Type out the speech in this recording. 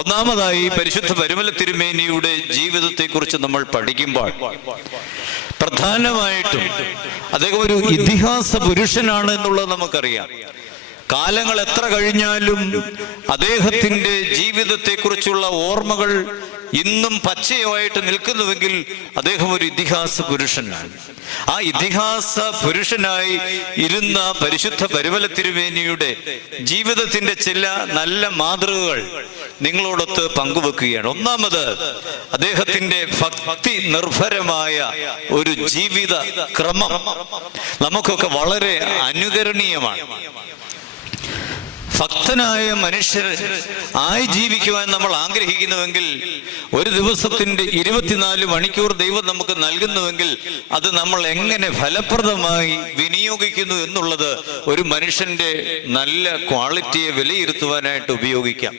ഒന്നാമതായി പരിശുദ്ധ പരിമല തിരുമേനിയുടെ ജീവിതത്തെക്കുറിച്ച് നമ്മൾ പഠിക്കുമ്പോൾ പ്രധാനമായിട്ടും അദ്ദേഹം ഒരു ഇതിഹാസ പുരുഷനാണ് എന്നുള്ളത് നമുക്കറിയാം. കാലങ്ങൾ എത്ര കഴിഞ്ഞാലും അദ്ദേഹത്തിന്റെ ജീവിതത്തെക്കുറിച്ചുള്ള ഓർമ്മകൾ ഇന്നും പച്ചയായിട്ട് നിൽക്കുന്നുവെങ്കിൽ അദ്ദേഹം ഒരു ഇതിഹാസ പുരുഷനാണ്. ആ ഇതിഹാസ പുരുഷനായി ഇരുന്ന പരിശുദ്ധ പരിമല തിരുവേനിയുടെ ജീവിതത്തിന്റെ ചില നല്ല മാതൃകകൾ നിങ്ങളോടൊത്ത് പങ്കുവെക്കുകയാണ്. ഒന്നാമത് അദ്ദേഹത്തിന്റെ ഭക്തി നിർഭരമായ ഒരു ജീവിത ക്രമം നമുക്കൊക്കെ വളരെ അനുകരണീയമാണ്. ഭക്തനായ മനുഷ്യർ ആയി ജീവിക്കുവാൻ നമ്മൾ ആഗ്രഹിക്കുന്നുവെങ്കിൽ ഒരു ദിവസത്തിന്റെ ഇരുപത്തിനാല് മണിക്കൂർ ദൈവം നമുക്ക് നൽകുന്നുവെങ്കിൽ അത് നമ്മൾ എങ്ങനെ ഫലപ്രദമായി വിനിയോഗിക്കുന്നു എന്നുള്ളത് ഒരു മനുഷ്യന്റെ നല്ല ക്വാളിറ്റിയെ വിലയിരുത്തുവാനായിട്ട് ഉപയോഗിക്കാം.